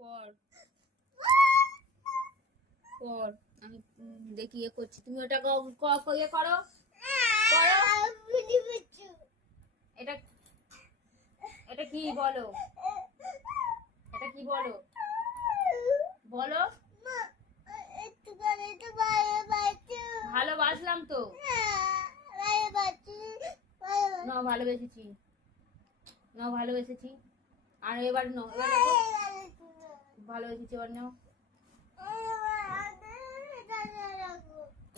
পর। পর। আমি দেখি ইয়ে করছি। তুমি ওটা ইয়ে করো। এটা এটা কি বলো? এটা কি বলো? বলো। ভালোবাসলাম তো। ন ভালোবেসেছি। ন ভালোবেসেছি। আর এবার ন, এবার দেখো ভালোবেসেছি এবার নাও।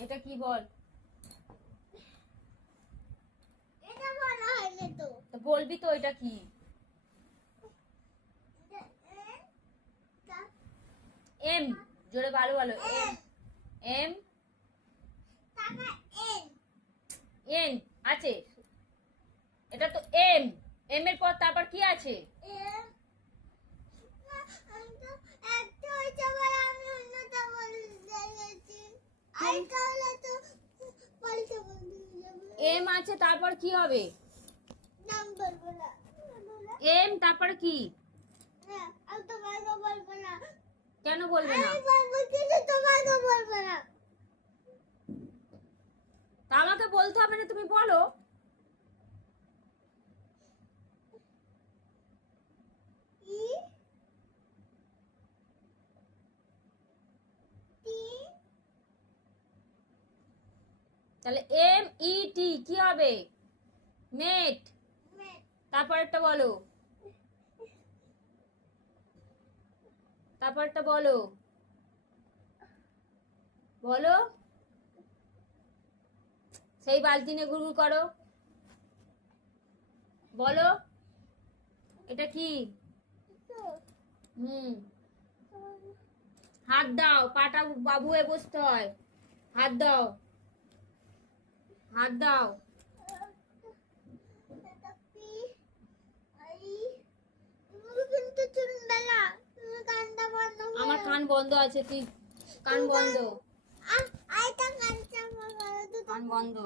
এটা কি বল? বলবি তো, এটা কি? এম জোরে ভালো ভালো। এম এম এন আছে। এটা তো এম এম এর পর তারপর কি আছে? এম আছে তারপর কি হবে? এম তারপর কি? কেন বলবে না? আমাকে বলতে হবে না তুমি বলো। তাহলে এম ই টি কি হবে? মেট তারপরেরটা বলো। তারপরটা বলো। বলো। সেই বালতি নিয়ে গুড়গুড় করো। বলো। এটা কি? হুম। হাত দাও। পাটা বাবু হয়ে বসতে হয়। হাত দাও। হাত দাও। আমার কান বন্ধ আছে তুই কান বন্ধ। কান বন্ধ।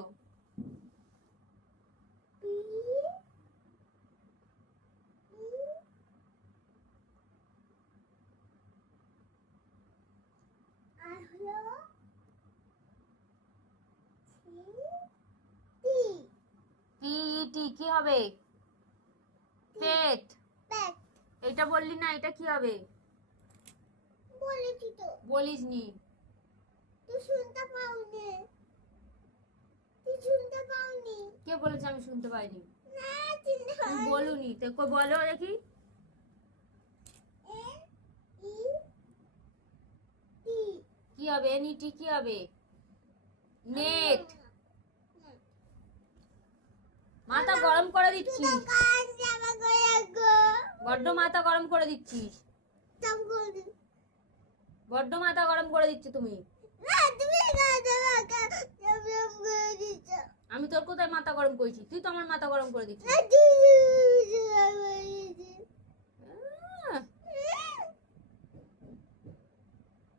টি কি হবে? পেট। এটা বললি না এটা কি হবে? বলেছি তো। বলিস নি। তুই শুনতে পাওনি। তুই শুনতে পাওনি। কে বলেছে আমি শুনতে পাইনি? না বলুনি। তো কই বলো দেখি। কি হবে? এনইটি কি হবে? নেট। মাথা গরম করে দিচ্ছিস গো বড্ড মাথা গরম করে দিচ্ছিস। বড্ড মাথা গরম করে দিচ্ছি তুমি। দিচ্ছ। আমি তোর কোথায় মাথা গরম করেছি? তুই তো আমার মাথা গরম করে দিচ্ছিস। দিচ্ছ।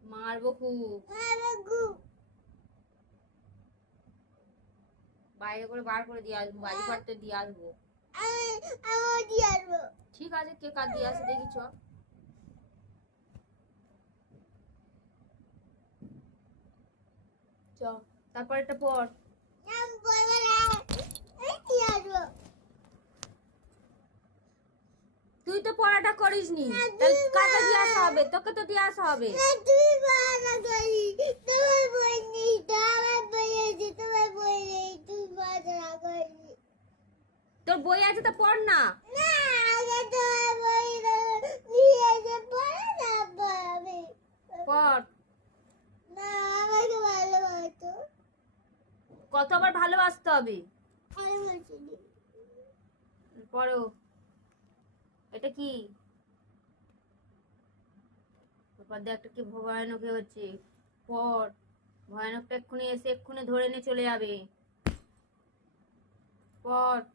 মারবো খুব আরে গু বাইরে করে বার করে দিয়ে আসব বাড়ি পাড়তে দিয়ে আসব। আমি আমি দিয়ে আসব। ঠিক আছে কে কার দিয়ে আসে দেখি চ। চ তারপর একটা পর। আমি বলব না। আমি দিয়ে আসব। তুই তো পড়াটা করিস নি তাহলে কাকে দিয়ে আসা হবে? তোকে তো দিয়ে আসা হবে। না তুই বানা করি। তোমার বই নেই তো আমার বই তোর বই আছে তো পড় না। পড়ে না আমাকে ভালোবাসতে। হবে। পড়ো। এটা কি? তারপর দেখ একটা কি ভয়ানক হচ্ছে। পড়। ভয়ানকটা এক্ষুনি এসে এক্ষুনি ধরে নিয়ে চলে যাবে। পড়।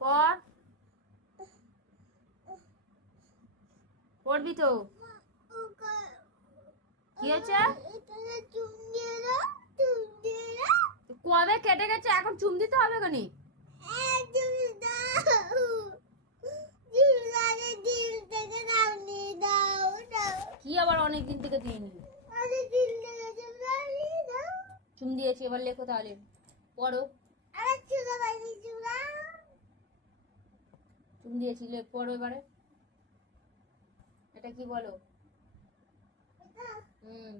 পড় পড়বি তো। কি হয়েছে? কবে কেটে গেছে? এখন চুম দিতে হবে কেন? নিয়ে আবার অনেক দিন থেকে দিইনি চুম দিয়েছি, এবার লেখো তাহলে। পড়ো আরে চুলা বাড়ি চুলা চুম দিয়েছি পড়ো এবারে? এটা কি বলো? এটা হুম।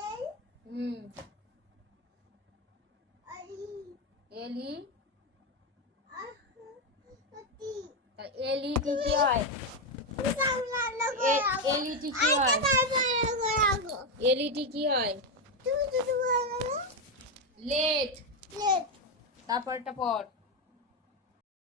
এল? হুম কি হয়? কি হয়? কি হয়? লেট লেট তারপর একটা পড়